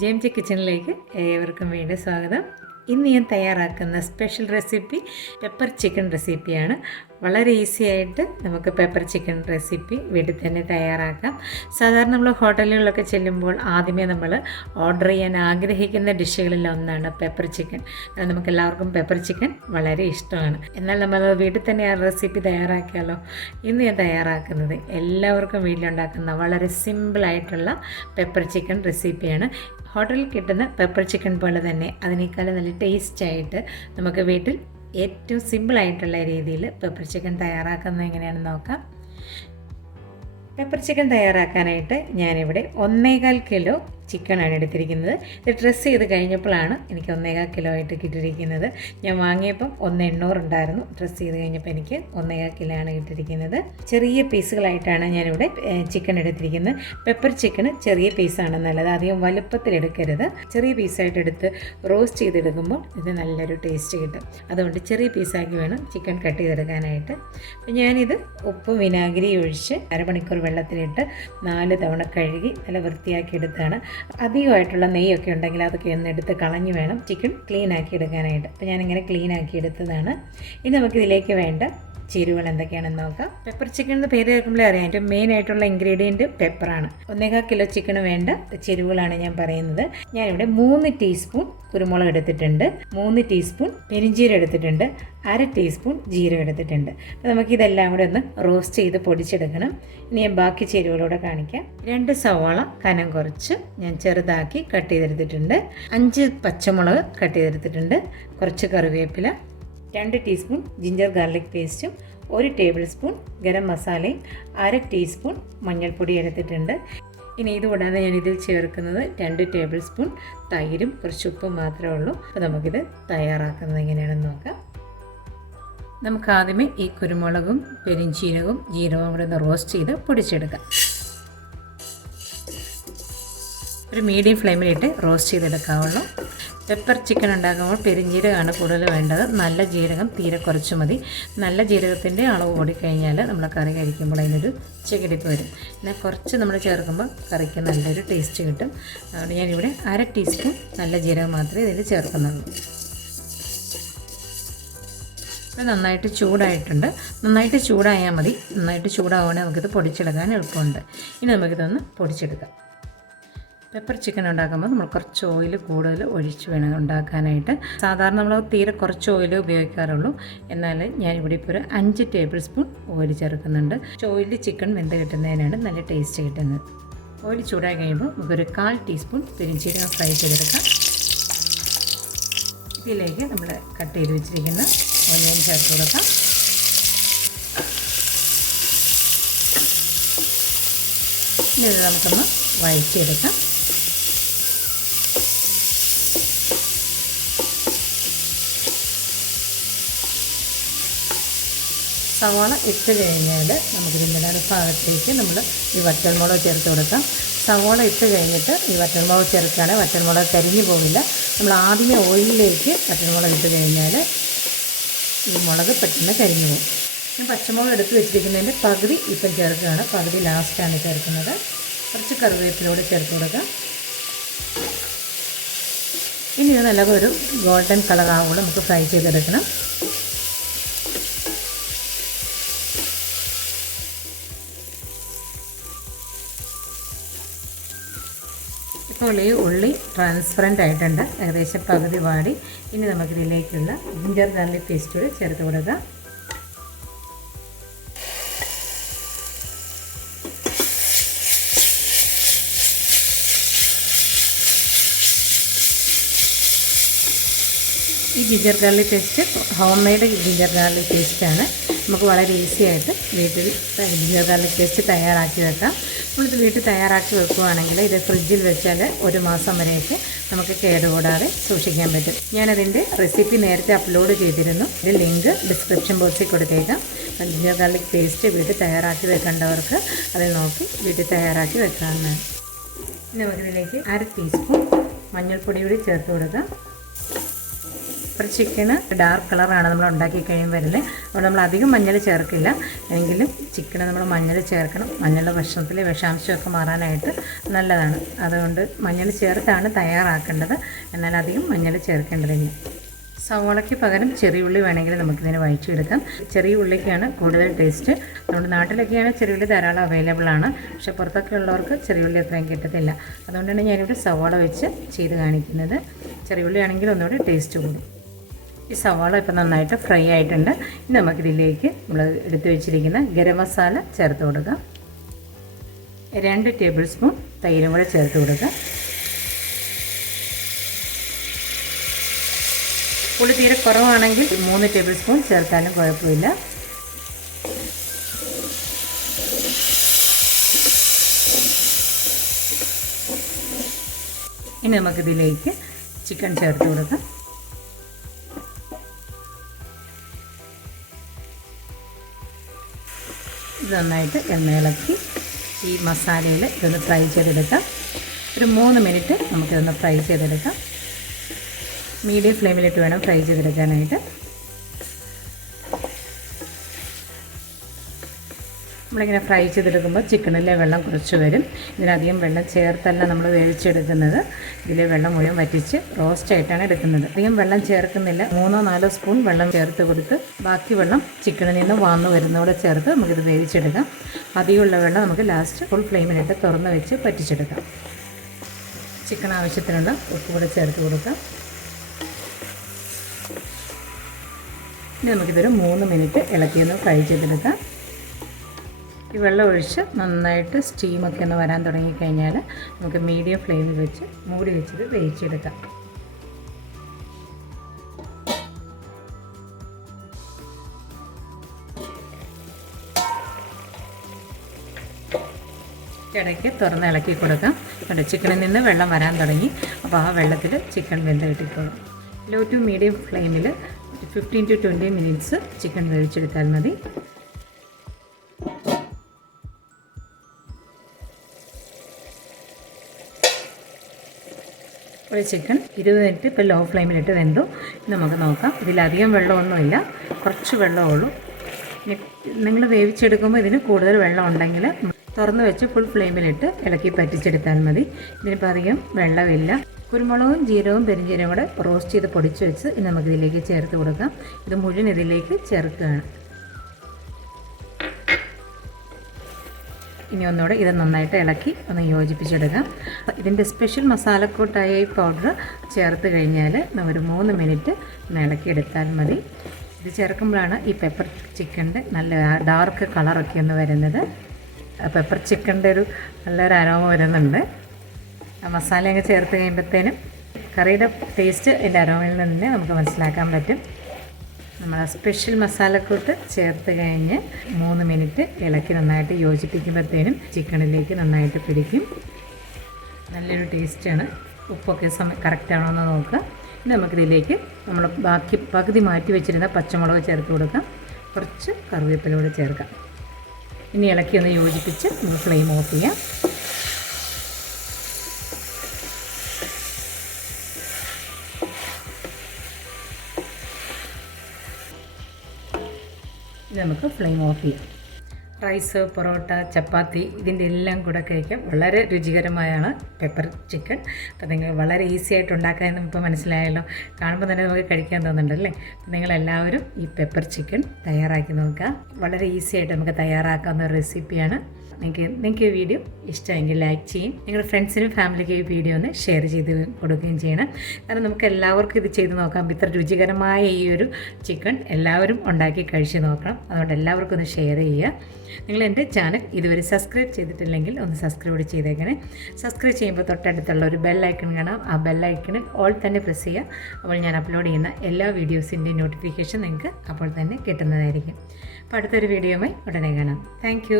JMJ കിച്ചണിലേക്ക് ഏവർക്കും വേണ്ടി സ്വാഗതം. ഇന്ന് ഞാൻ തയ്യാറാക്കുന്ന സ്പെഷ്യൽ റെസിപ്പി പെപ്പർ ചിക്കൻ റെസിപ്പിയാണ്. വളരെ ഈസി ആയിട്ട് നമുക്ക് പെപ്പർ ചിക്കൻ റെസിപ്പി വീട്ടിൽ തന്നെ തയ്യാറാക്കാം. സാധാരണ നമ്മൾ ഹോട്ടലുകളിലൊക്കെ ചെല്ലുമ്പോൾ ആദ്യമേ നമ്മൾ ഓർഡർ ചെയ്യാൻ ആഗ്രഹിക്കുന്ന ഡിഷുകളിൽ ഒന്നാണ് പെപ്പർ ചിക്കൻ. കാരണം നമുക്ക് എല്ലാവർക്കും പെപ്പർ ചിക്കൻ വളരെ ഇഷ്ടമാണ്. എന്നാൽ നമ്മൾ വീട്ടിൽ തന്നെ ആ റെസിപ്പി തയ്യാറാക്കിയാലോ. ഇന്ന് ഞാൻ തയ്യാറാക്കുന്നത് എല്ലാവർക്കും വീട്ടിലുണ്ടാക്കുന്ന വളരെ സിമ്പിളായിട്ടുള്ള പെപ്പർ ചിക്കൻ റെസിപ്പിയാണ്. ഹോട്ടലിൽ കിട്ടുന്ന പെപ്പർ ചിക്കൻ പോലെ തന്നെ അതിനേക്കാളും നല്ല ടേസ്റ്റായിട്ട് നമുക്ക് വീട്ടിൽ ഏറ്റവും സിമ്പിളായിട്ടുള്ള രീതിയിൽ പെപ്പർ ചിക്കൻ തയ്യാറാക്കുന്നത് എങ്ങനെയാണെന്ന് നോക്കാം. പെപ്പർ ചിക്കൻ തയ്യാറാക്കാനായിട്ട് ഞാനിവിടെ 1.25 കിലോ ചിക്കനാണ് എടുത്തിരിക്കുന്നത്. ഇത് ഡ്രസ്സ് ചെയ്ത് കഴിഞ്ഞപ്പോഴാണ് എനിക്ക് 1.25 കിലോ ആയിട്ട് കിട്ടിയിരിക്കുന്നത്. ഞാൻ വാങ്ങിയപ്പം 1.800 ഉണ്ടായിരുന്നു. ഡ്രസ്സ് ചെയ്ത് കഴിഞ്ഞപ്പോൾ എനിക്ക് 1.25 കിലോ ആണ് കിട്ടിയിരിക്കുന്നത്. ചെറിയ പീസുകളായിട്ടാണ് ഞാനിവിടെ ചിക്കൻ എടുത്തിരിക്കുന്നത്. പെപ്പർ ചിക്കന് ചെറിയ പീസാണ് നല്ലത്, അധികം വലുപ്പത്തിൽ എടുക്കരുത്. ചെറിയ പീസായിട്ട് എടുത്ത് റോസ്റ്റ് ചെയ്തെടുക്കുമ്പോൾ ഇത് നല്ലൊരു ടേസ്റ്റ് കിട്ടും. അതുകൊണ്ട് ചെറിയ പീസാക്കി വേണം ചിക്കൻ കട്ട് ചെയ്തെടുക്കാനായിട്ട്. അപ്പം ഞാനിത് ഉപ്പ് വിനാഗിരി ഒഴിച്ച് അരമണിക്കൂർ വെള്ളത്തിലിട്ട് 4 തവണ കഴുകി നല്ല വൃത്തിയാക്കി എടുത്താണ്. അധികമായിട്ടുള്ള നെയ്യൊക്കെ ഉണ്ടെങ്കിൽ അതൊക്കെ ഒന്ന് എടുത്ത് കളഞ്ഞ് വേണം ചിക്കൻ ക്ലീൻ ആക്കി എടുക്കാനായിട്ട്. അപ്പോൾ ഞാനിങ്ങനെ ക്ലീൻ ആക്കി എടുത്തതാണ്. ഇനി നമുക്കിതിലേക്ക് വേണ്ട ചേരുവകൾ എന്തൊക്കെയാണെന്ന് നോക്കാം. പെപ്പർ ചിക്കൻ എന്ന് പേര് കേൾക്കുമ്പോഴേ അറിയാം, അതിൻ്റെ മെയിൻ ആയിട്ടുള്ള ഇൻഗ്രീഡിയൻറ്റ് പെപ്പറാണ്. 1.25 കിലോ ചിക്കന് വേണ്ട ചേരുവകളാണ് ഞാൻ പറയുന്നത്. ഞാനിവിടെ 3 ടീസ്പൂൺ കുരുമുളക് എടുത്തിട്ടുണ്ട്, 3 ടീസ്പൂൺ പെരിഞ്ചീരം എടുത്തിട്ടുണ്ട്, 1/2 ടീസ്പൂൺ ജീരകം എടുത്തിട്ടുണ്ട്. അപ്പോൾ നമുക്കിതെല്ലാം കൂടെ ഒന്ന് റോസ്റ്റ് ചെയ്ത് പൊടിച്ചെടുക്കണം. ഇനി ഞാൻ ബാക്കി ചേരുവകളൂടെ കാണിക്കാം. 2 സവാള കനം കുറച്ച് ഞാൻ ചെറുതാക്കി കട്ട് ചെയ്തെടുത്തിട്ടുണ്ട്, 5 പച്ചമുളക് കട്ട് ചെയ്തെടുത്തിട്ടുണ്ട്, കുറച്ച് കറിവേപ്പില, 2 ടീസ്പൂൺ ജിഞ്ചർ ഗാർലിക് പേസ്റ്റും, 1 ടേബിൾ സ്പൂൺ ഗരം മസാലയും, 1/2 ടീസ്പൂൺ മഞ്ഞൾപ്പൊടി എടുത്തിട്ടുണ്ട്. ഇനി ഇതുകൂടാതെ ഞാനിതിൽ ചേർക്കുന്നത് 2 ടേബിൾ സ്പൂൺ തൈരും കുറച്ച് ഉപ്പും മാത്രമേ ഉള്ളൂ. അപ്പോൾ നമുക്കിത് തയ്യാറാക്കുന്നത് എങ്ങനെയാണെന്ന് നോക്കാം. നമുക്ക് ആദ്യമേ ഈ കുരുമുളകും പെരിഞ്ചീരകവും ജീരകവും കൂടെ ഒന്ന് റോസ്റ്റ് ചെയ്ത് പൊടിച്ചെടുക്കാം. ഒരു മീഡിയം ഫ്ലെയിമിലിട്ട് റോസ്റ്റ് ചെയ്തെടുക്കാവുള്ളൂ. പെപ്പർ ചിക്കൻ ഉണ്ടാക്കുമ്പോൾ പെരിഞ്ജീരകമാണ് കൂടുതൽ വേണ്ടത്. നല്ല ജീരകം തീരെ കുറച്ച് മതി. നല്ല ജീരകത്തിൻ്റെ അളവ് കൂടിക്കഴിഞ്ഞാൽ നമ്മൾ കറി കഴിക്കുമ്പോൾ അതിനൊരു ചെകിടിപ്പ് വരും. പിന്നെ കുറച്ച് നമ്മൾ ചേർക്കുമ്പോൾ കറിക്ക് നല്ലൊരു ടേസ്റ്റ് കിട്ടും. അതുകൊണ്ട് ഞാനിവിടെ 1/2 ടീസ്പൂൺ നല്ല ജീരകം മാത്രമേ ഇതിൽ ചേർക്കുന്നുള്ളൂ. ഇത് നന്നായിട്ട് ചൂടായിട്ടുണ്ട്. നന്നായിട്ട് ചൂടായാൽ മതി. നന്നായിട്ട് ചൂടാവുകയാണെങ്കിൽ നമുക്കിത് പൊടിച്ചെടുക്കാൻ എളുപ്പമുണ്ട്. ഇനി നമുക്കിതൊന്ന് പൊടിച്ചെടുക്കാം. പെപ്പർ ചിക്കൻ ഉണ്ടാക്കുമ്പോൾ നമ്മൾ കുറച്ച് ഓയിൽ കൂടുതൽ ഒഴിച്ച് വേണം ഉണ്ടാക്കാനായിട്ട്. സാധാരണ നമ്മൾ തീരെ കുറച്ച് ഓയിൽ ഉപയോഗിക്കാറുള്ളൂ. എന്നാൽ ഞാനിവിടെ ഇപ്പോൾ ഒരു 5 ടേബിൾ സ്പൂൺ ഓയിൽ ചേർക്കുന്നുണ്ട്. ഓയിലിൽ ചിക്കൻ വെന്ത് കിട്ടുന്നതിനാണ് നല്ല ടേസ്റ്റ് കിട്ടുന്നത്. ഓയിൽ ചൂടായി കഴിയുമ്പോൾ നമുക്കൊരു 1/4 ടീസ്പൂൺ പെരിഞ്ചീരകം ഫ്രൈ ചെയ്തെടുക്കാം. ഇതിലേക്ക് നമ്മൾ കട്ട് ചെയ്ത് വെച്ചിരിക്കുന്ന ഓനിയൻ ചേർത്ത് കൊടുക്കാം. ഇനി ഇത് നമുക്കൊന്ന് വഴറ്റിയെടുക്കാം. സവാള ഇട്ട് കഴിഞ്ഞാൽ നമുക്കിതിൻ്റെ ഭാഗത്തേക്ക് നമ്മൾ ഈ വറ്റൽമുളക് ചേർത്ത് കൊടുക്കാം. സവാള ഇട്ട് കഴിഞ്ഞിട്ട് ഈ വറ്റൽമുളക് ചേർക്കുകയാണെങ്കിൽ വറ്റൽമുളക് കരിഞ്ഞു പോവില്ല. നമ്മൾ ആദ്യമേ ഓയിലിലേക്ക് വറ്റൽമുളക് ഇട്ട് കഴിഞ്ഞാൽ ഈ മുളക് പെട്ടെന്ന് കരിഞ്ഞു പോകും. ഞാൻ പച്ചമുളക് എടുത്ത് വെച്ചിരിക്കുന്നതിൻ്റെ പകുതി ഇപ്പം ചേർക്കുകയാണ്, പകുതി ലാസ്റ്റാണ് ചേർക്കുന്നത്. കുറച്ച് കറിവേപ്പിലൂടെ ചേർത്ത് കൊടുക്കാം. ഇനി ഇത് നല്ല ഒരു ഗോൾഡൻ കളർ ആവുമ്പോൾ നമുക്ക് ഫ്രൈ ചെയ്തെടുക്കണം. ഇപ്പോൾ ഈ ഉള്ളി ട്രാൻസ്പെറൻ്റ് ആയിട്ടുണ്ട്, ഏകദേശം പകുതി വാടി. ഇനി നമുക്കിതിലേക്കുള്ള ജിഞ്ചർ ഗാർലിക് പേസ്റ്റ് കൂടി ചേർത്ത് കൊടുക്കാം. ഈ ginger garlic paste home made ginger garlic പേസ്റ്റാണ്. നമുക്ക് വളരെ ഈസി ആയിട്ട് വീട്ടിൽ ജിഞ്ചർ ഗാർലിക് പേസ്റ്റ് തയ്യാറാക്കി വെക്കാം. നമ്മളിത് വീട്ടിൽ തയ്യാറാക്കി വെക്കുകയാണെങ്കിൽ ഇത് ഫ്രിഡ്ജിൽ വെച്ചാൽ 1 മാസം വരെയൊക്കെ നമുക്ക് കേടുകൂടാതെ സൂക്ഷിക്കാൻ പറ്റും. ഞാനതിൻ്റെ റെസിപ്പി നേരത്തെ അപ്ലോഡ് ചെയ്തിരുന്നു. ഇതിൻ്റെ ലിങ്ക് ഡിസ്ക്രിപ്ഷൻ ബോക്സിൽ കൊടുത്തേക്കാം. ജിഞ്ചർ ഗാർലിക് പേസ്റ്റ് വീട്ടിൽ തയ്യാറാക്കി വെക്കേണ്ടവർക്ക് അതിൽ നോക്കി വീട്ടിൽ തയ്യാറാക്കി വെക്കാവുന്നതാണ്. നമുക്കിതിലേക്ക് 1/2 ടീസ്പൂൺ മഞ്ഞൾപ്പൊടി കൂടി ചേർത്ത് കൊടുക്കാം. പെപ്പർ ചിക്കന് ഡാർക്ക് കളറാണ് നമ്മൾ ഉണ്ടാക്കി കഴിയുമ്പോൾ വരുന്നത്. അപ്പോൾ നമ്മൾ അധികം മഞ്ഞൾ ചേർക്കില്ല, എങ്കിലും ചിക്കന് നമ്മൾ മഞ്ഞൾ ചേർക്കണം. മഞ്ഞളുടെ ഭക്ഷണത്തിലെ വിഷാംശമൊക്കെ മാറാനായിട്ട് നല്ലതാണ്. അതുകൊണ്ട് മഞ്ഞൾ ചേർത്താണ് തയ്യാറാക്കേണ്ടത്, എന്നാൽ അധികം മഞ്ഞൾ ചേർക്കേണ്ടതില്ല. സവാളയ്ക്ക് പകരം ചെറിയ ഉള്ളി വേണമെങ്കിൽ നമുക്കിതിനെ വഴറ്റിയെടുക്കാം. ചെറിയ ഉള്ളിക്കാണ് കൂടുതൽ ടേസ്റ്റ്. നമ്മുടെ നാട്ടിലൊക്കെയാണ് ചെറിയ ഉള്ളി ധാരാളം അവൈലബിൾ ആണ്, പക്ഷേ പുറത്തൊക്കെ ഉള്ളവർക്ക് ചെറിയ ഉള്ളി അത്രയും കിട്ടത്തില്ല. അതുകൊണ്ടാണ് ഞാനിവിടെ സവാള വെച്ച് ചെയ്ത് കാണിക്കുന്നത്. ചെറിയ ഉള്ളി ആണെങ്കിൽ ഒന്നുകൂടി ടേസ്റ്റ് കൂടും. ഈ സവാള ഇപ്പം നന്നായിട്ട് ഫ്രൈ ആയിട്ടുണ്ട്. ഇനി നമുക്കിതിലേക്ക് നമ്മൾ എടുത്തു വെച്ചിരിക്കുന്ന ഗരം മസാല ചേർത്ത് കൊടുക്കാം. 2 ടേബിൾ സ്പൂൺ തൈരും കൂടെ ചേർത്ത് കൊടുക്കാം. പുളി തീരെ കുറവാണെങ്കിൽ 3 ടേബിൾ സ്പൂൺ ചേർത്താലും കുഴപ്പമില്ല. ഇനി നമുക്കിതിലേക്ക് ചിക്കൻ ചേർത്ത് കൊടുക്കാം. ഇത് നന്നായിട്ട് ഇളക്കി ഈ മസാലയിൽ ഇതൊന്ന് ഫ്രൈ ചെയ്തെടുക്കാം. ഒരു 3 മിനിറ്റ് നമുക്കിതൊന്ന് ഫ്രൈ ചെയ്തെടുക്കാം. മീഡിയം ഫ്ലെയിമിലിട്ട് വേണം ഫ്രൈ ചെയ്തെടുക്കാനായിട്ട്. നമ്മളിങ്ങനെ ഫ്രൈ ചെയ്തെടുക്കുമ്പോൾ ചിക്കനിലെ വെള്ളം കുറച്ച് വരും. ഇതിനധികം വെള്ളം ചേർത്തല്ല നമ്മൾ വേവിച്ചെടുക്കുന്നത്. ഇതിലെ വെള്ളം മുഴുവൻ വറ്റിച്ച് റോസ്റ്റായിട്ടാണ് എടുക്കുന്നത്. അധികം വെള്ളം ചേർക്കുന്നില്ല. 3-4 സ്പൂൺ വെള്ളം ചേർത്ത് കൊടുത്ത് ബാക്കി വെള്ളം ചിക്കനിൽ നിന്ന് വാന്ന് വരുന്നതോടെ ചേർത്ത് നമുക്കിത് വേവിച്ചെടുക്കാം. അധികമുള്ള വെള്ളം നമുക്ക് ലാസ്റ്റ് ഫുൾ ഫ്ലെയിമിലിട്ട് തുറന്ന് വെച്ച് പറ്റിച്ചെടുക്കാം. ചിക്കൻ ആവശ്യത്തിനുള്ള ഉപ്പ് കൂടെ ചേർത്ത് കൊടുക്കാം. ഇനി നമുക്കിതൊരു 3 മിനിറ്റ് ഇളക്കിയൊന്ന് ഫ്രൈ ചെയ്തെടുക്കാം. ഈ വെള്ളം ഒഴിച്ച് നന്നായിട്ട് സ്റ്റീമൊക്കെ ഒന്ന് വരാൻ തുടങ്ങിക്കഴിഞ്ഞാൽ നമുക്ക് മീഡിയം ഫ്ലെയിമിൽ വെച്ച് മൂടി വെച്ചത് വേവിച്ചെടുക്കാം. ഇടയ്ക്ക് തുറന്ന് ഇളക്കി കൊടുക്കാം. കണ്ടോ, ചിക്കനിൽ നിന്ന് വെള്ളം വരാൻ തുടങ്ങി. അപ്പോൾ ആ വെള്ളത്തിൽ ചിക്കൻ വെന്ത് കിട്ടിക്കോളും. ലോ ടു മീഡിയം ഫ്ലെയിമിൽ 15 to 20 മിനിറ്റ്സ് ചിക്കൻ വേവിച്ചെടുത്താൽ മതി. ഒരു ചിക്കൻ 20 മിനിറ്റ് ഇപ്പോൾ ലോ ഫ്ലെയിമിലിട്ട് വെന്തു. നമുക്ക് നോക്കാം. ഇതിലധികം വെള്ളമൊന്നുമില്ല, കുറച്ച് വെള്ളമേ ഉള്ളൂ. നിങ്ങൾ വേവിച്ചെടുക്കുമ്പോൾ ഇതിന് കൂടുതൽ വെള്ളം ഉണ്ടെങ്കിൽ തുറന്ന് വെച്ച് ഫുൾ ഫ്ലെയിമിലിട്ട് ഇളക്കി പറ്റിച്ചെടുത്താൽ മതി. ഇതിനിപ്പോൾ അധികം വെള്ളമില്ല. കുരുമുളകും ജീരകവും പെരിഞ്ജീരകവും കൂടെ റോസ്റ്റ് ചെയ്ത് പൊടിച്ച് വെച്ച് ഇനി നമുക്കിതിലേക്ക് ചേർത്ത് കൊടുക്കാം. ഇത് മുഴുവൻ ഇതിലേക്ക് ചേർക്കുകയാണ്. ഇനി ഒന്നുകൂടെ ഇത് നന്നായിട്ട് ഇളക്കി ഒന്ന് യോജിപ്പിച്ചെടുക്കാം. ഇതിൻ്റെ സ്പെഷ്യൽ മസാലക്കൂട്ടായ ഈ പൗഡർ ചേർത്ത് കഴിഞ്ഞാൽ ഒരു 3 മിനിറ്റ് ഒന്ന് ഇളക്കിയെടുത്താൽ മതി. ഇത് ചേർക്കുമ്പോഴാണ് ഈ പെപ്പർ ചിക്കൻ്റെ നല്ല ഡാർക്ക് കളറൊക്കെ ഒന്ന് വരുന്നത്. പെപ്പർ ചിക്കൻ്റെ ഒരു നല്ലൊരു അരോമ വരുന്നുണ്ട്. മസാല അങ്ങ് ചേർത്ത് കഴിയുമ്പോഴത്തേനും കറിയുടെ ടേസ്റ്റ് എൻ്റെ അരോമയിൽ നിന്ന് നമുക്ക് മനസ്സിലാക്കാൻ പറ്റും. നമ്മൾ സ്പെഷ്യൽ മസാലക്കൂട്ട് ചേർത്ത് കഴിഞ്ഞ് 3 മിനിറ്റ് ഇളക്കി നന്നായിട്ട് യോജിപ്പിക്കുമ്പോഴത്തേനും ചിക്കനിലേക്ക് നന്നായിട്ട് പിടിക്കും. നല്ലൊരു ടേസ്റ്റാണ്. ഉപ്പൊക്കെ കറക്റ്റാണോ എന്ന് നോക്കുക. ഇനി നമുക്കിതിലേക്ക് നമ്മൾ പകുതി മാറ്റി വെച്ചിരുന്ന പച്ചമുളക് ചേർത്ത് കൊടുക്കാം. കുറച്ച് കറിവേപ്പിലൂടെ ചേർക്കാം. ഇനി ഇളക്കി ഒന്ന് യോജിപ്പിച്ച് നമുക്ക് ഫ്ലെയിം ഓഫ് ചെയ്യാം. ഇത് നമുക്ക് ഫ്ലെയിം ഓഫ് ചെയ്യാം. റൈസ്, പൊറോട്ട, ചപ്പാത്തി ഇതിൻ്റെ എല്ലാം കൂടെ കഴിക്കാം. വളരെ രുചികരമായാണ് പെപ്പർ ചിക്കൻ. അപ്പോൾ നിങ്ങൾ വളരെ ഈസി ആയിട്ട് ഉണ്ടാക്കാമെന്ന് ഇപ്പോൾ മനസ്സിലായല്ലോ. കാണുമ്പോൾ തന്നെ നമുക്ക് കഴിക്കാൻ തോന്നുന്നുണ്ടല്ലേ. അപ്പോൾ നിങ്ങളെല്ലാവരും ഈ പെപ്പർ ചിക്കൻ തയ്യാറാക്കി നോക്കുക. വളരെ ഈസി ആയിട്ട് നമുക്ക് തയ്യാറാക്കാവുന്ന ഒരു റെസിപ്പിയാണ്. നിങ്ങൾക്ക് ഈ വീഡിയോ ഇഷ്ടമെങ്കിൽ ലൈക്ക് ചെയ്യും. നിങ്ങളുടെ ഫ്രണ്ട്സിനും ഫാമിലിക്കും ഈ വീഡിയോ ഒന്ന് ഷെയർ ചെയ്ത് കൊടുക്കുകയും ചെയ്യണം. കാരണം നമുക്ക് എല്ലാവർക്കും ഇത് ചെയ്ത് നോക്കാം. ഇത്ര രുചികരമായ ഈ ഒരു ചിക്കൻ എല്ലാവരും ഉണ്ടാക്കി കഴിച്ച് നോക്കണം. അതുകൊണ്ട് എല്ലാവർക്കും ഒന്ന് ഷെയർ ചെയ്യുക. നിങ്ങൾ എൻ്റെ ചാനൽ ഇതുവരെ സബ്സ്ക്രൈബ് ചെയ്തിട്ടില്ലെങ്കിൽ ഒന്ന് സബ്സ്ക്രൈബ് ചെയ്തേക്കണേ. സബ്സ്ക്രൈബ് ചെയ്യുമ്പോൾ തൊട്ടടുത്തുള്ള ഒരു ബെല്ലൈക്കൺ കാണാം. ആ ബെല്ലൈക്കണിൽ ഓൾ തന്നെ പ്രസ് ചെയ്യുക. അപ്പോൾ ഞാൻ അപ്ലോഡ് ചെയ്യുന്ന എല്ലാ വീഡിയോസിൻ്റെയും നോട്ടിഫിക്കേഷൻ നിങ്ങൾക്ക് അപ്പോൾ തന്നെ കിട്ടുന്നതായിരിക്കും. അപ്പോൾ അടുത്തൊരു വീഡിയോയുമായി ഉടനെ കാണാം. താങ്ക്